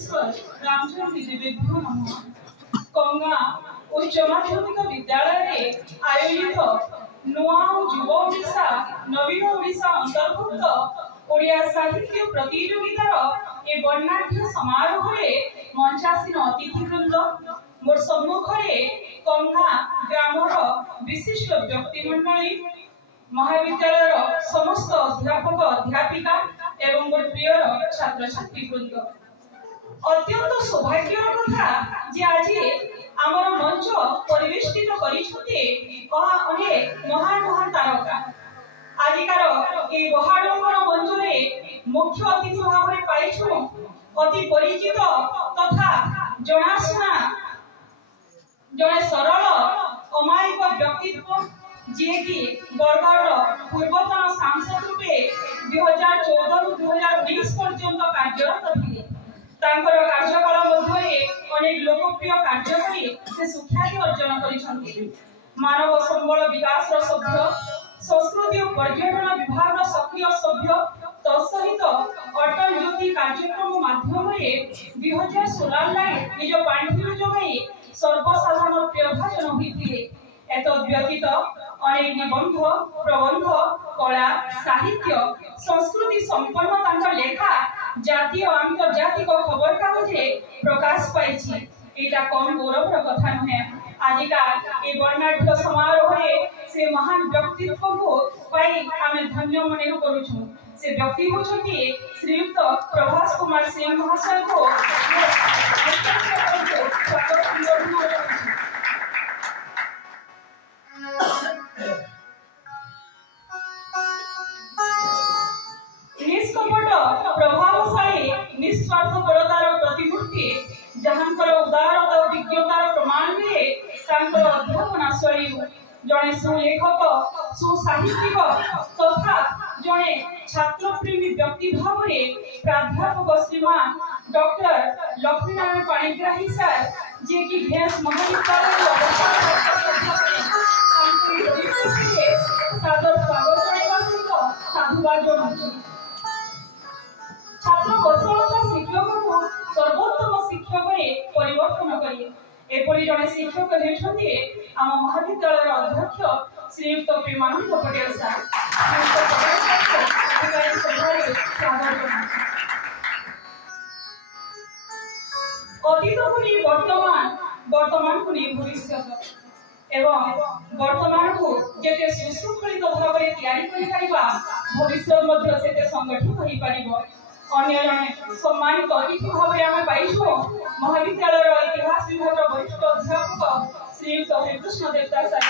योगेश्वर रामचंद्र देवेभ्यो नमः। कंगा उच्च माध्यमिक विद्यालय आयोजित नुआ युव ओडिशा नवीन ओडिशा अंतर्भुक्त ओडिया साहित्य प्रतियोगितार ए वर्णाढ्य समारोह मंचासीन अतिथिवृंद मोर सम्मुखरे कंगा ग्रामर विशिष्ट व्यक्तिमंडली महाविद्यालय समस्त अध्यापक अध्यापिका एवं मोर प्रिय छात्र छात्रीवृंद अत्यंत सौभाग्यर कथा जे आज आमर मंच परिवेष्टित करिछते अनेक महान महान तारका आजिकार ए बहाडंबर मंच रे मुख्य अतिथि भाव रे पाइछु अति परिचित तथा जनाशुना जने सरल अमायिक व्यक्तित्व जे कि बरगढ़ पूर्वतन सांसद रूपे 2014 रु 2019 पर्यंत कार्यरत थिले। तांकर कार्यकाल मध्ये अनेक लोकप्रिय कार्य करी से सुख्याति अर्जन करिसंति। मानव संबल विकास सभ्य संस्कृति और पर्यटन विभाग सक्रिय सभ्य तत्सहित अटल ज्योति कार्यक्रम माध्यम 2016 लाइ निज पांठि जोगाई सर्वसाधारण प्रभाजन होइथिले। एतद व्यतीत अनेक निबंध प्रबंध कला साहित्य संस्कृति संपन्न तांकर लेखा जातीय अंतर्जातिक खबर कागज प्रकाश पाइछि। एटा कम गौरवर कथा नुहे। आजिका ए वर्णाढ्य समारोह से महान व्यक्तित्व को पाई आमे धन्य मने करूछु। से व्यक्ति होछथि श्रीयुक्त प्रभास कुमार सिंह महाशय को निष्कपट प्रभावशाली निस्वार्थपरतार प्रतिमूर्ति जहांकर उदारता और विज्ञतार प्रमाण मिले तांकर अध्यापना शैली जने सुलेखक सुसाहित्यिक तथा जने छात्रप्रेमी व्यक्ति भाव प्राध्यापक श्रीमान डॉक्टर लक्ष्मीनारायण पाणिग्राही सर जे कि भेष महाविद्यालय सादर स्वागत करने साधुवाद जनाऊँ। छात्र कौशलता शिक्षक को सर्वोत्तम शिक्षक परिवर्तन करिए एपरि जने शिक्षक हेछन्ति आम महाविद्यालय अध्यक्ष श्रीयुक्त प्रेमानंद पटेल सर। अतीत को वर्तमान को भविष्यत एवं वर्तमान को जेते सुशृंखलित भाव में तैयारी करि परिबा भविष्य मध्य सेते संगठित होई परिबो। अन्य जने सम्मानित अतिथि भाव में आमे पाइछु महाविद्यालय इतिहास विभाग वरिष्ठ अध्यापक श्रीयुक्त हरिकृष्ण देवता सर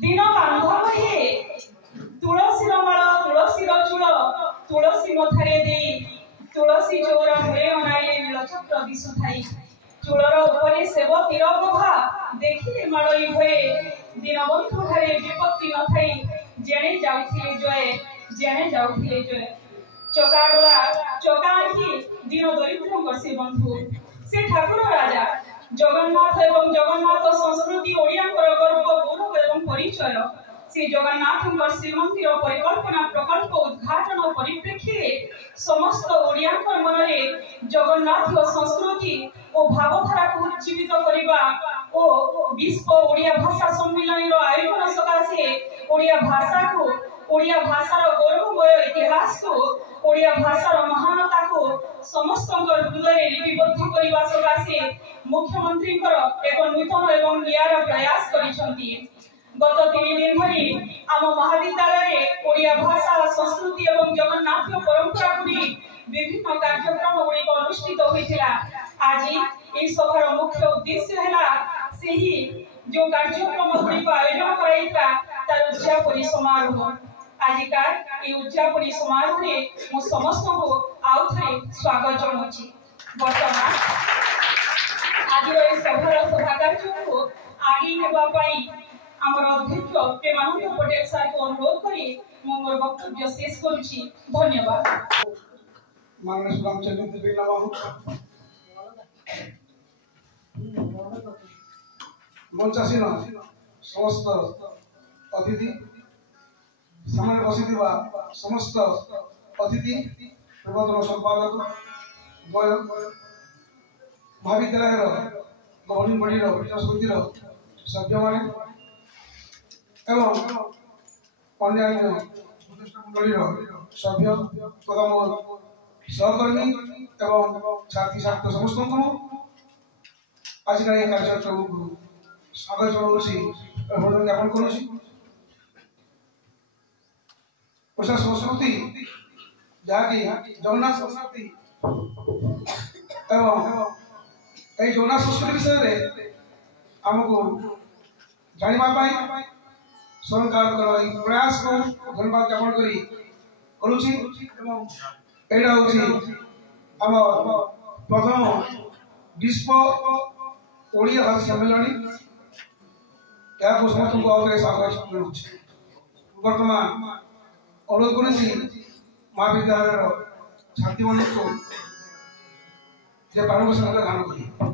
दिन बांधव हे तुलसी माला तुलसी चूल तुलसी मथारे दे तुलसी चौरा मुळे अनाइले नीलचक्र दिसुथाई चूलर उपरे सेव तीर प्रभा देखिले माळई भये दीनबंधु घरे विपत्ति न थाई जेणे जाउथिले जय चकाडोला चकाखी दीन दरिद्र से बंधु से ठाकुर राजा जगन्नाथ एवं जगन्नाथ संस्कृति ओडिया गर्व गौरव एवं परिचय श्री जगन्नाथ श्रीमंदिर परिकल्पना प्रकल्प उद्घाटन परिप्रेक्षी समस्त ओडिया मन जगन्नाथ संस्कृति और भावधारा को उज्जीवित करने और विश्व ओडिया भाषा सम्मेलन आयोजन सकाशे ओडिया भाषा को ओडिया भाषार गौरवमय इतिहास को ओडिया भाषार महानता को समस्त हृदय लिपिबद्ध करने सकाशे मुख्यमंत्री एक नूतन एवं नियार प्रयास करिसंती। गत 3 दिन धरी आम महाविद्यालय ओडिया भाषा संस्कृति एवं जगन्नाथ परंपरा गुड़ी विभिन्न कार्यक्रम गुड़िक अनुष्ठित होइथिला। आज ए सभार मुख्य उद्देश्य हैला सेही जो कार्यक्रम गुड़िक आयोजन कराइता तार उद्यापनी समारोह। आजिका ए उद्यापनी समारोह रे मो समस्त को आउ थे स्वागत जनाउछि। वर्तमान आज ए सभार सभा कार्य को आगे नेबा पई आमर अध्यक्ष प्रेमानंद पटेल सर को अनुरोध करी मोर वक्तव्य शेष करुछि। धन्यवाद। माननीय रामचंद्र देवी नमः मंचासीन समस्त अतिथि सामने बसिथिबा समस्त अतिथि पूर्वतन संपादक महाविद्यालय गवर्निंग बॉडी समिति सभ्य मान एवं अन्य मंडली सभ्य तथा मोर सहकर्मी एवं छात्री छात्र समस्त आज का ये कार्यक्रम को स्वागत जनाऊँगी अभिनंदन ज्ञापन करुँची। ओषा संस्कृति जहाँकि जगन्नाथ संस्कृति एवं ये जगन्नाथ संस्कृति विषय में आमको जानापी सरकार प्रयास को धन्यवाद ज्ञापन करुँची। यहाँ हूँ आम प्रथम विश्व ओडिया भाषा सम्मेलन यहाँ समस्त को स्वागत मिलूँ। बर्तमान अनुरोध करुँची महाविद्यालय छात्री मान प्रारंभ गान करें।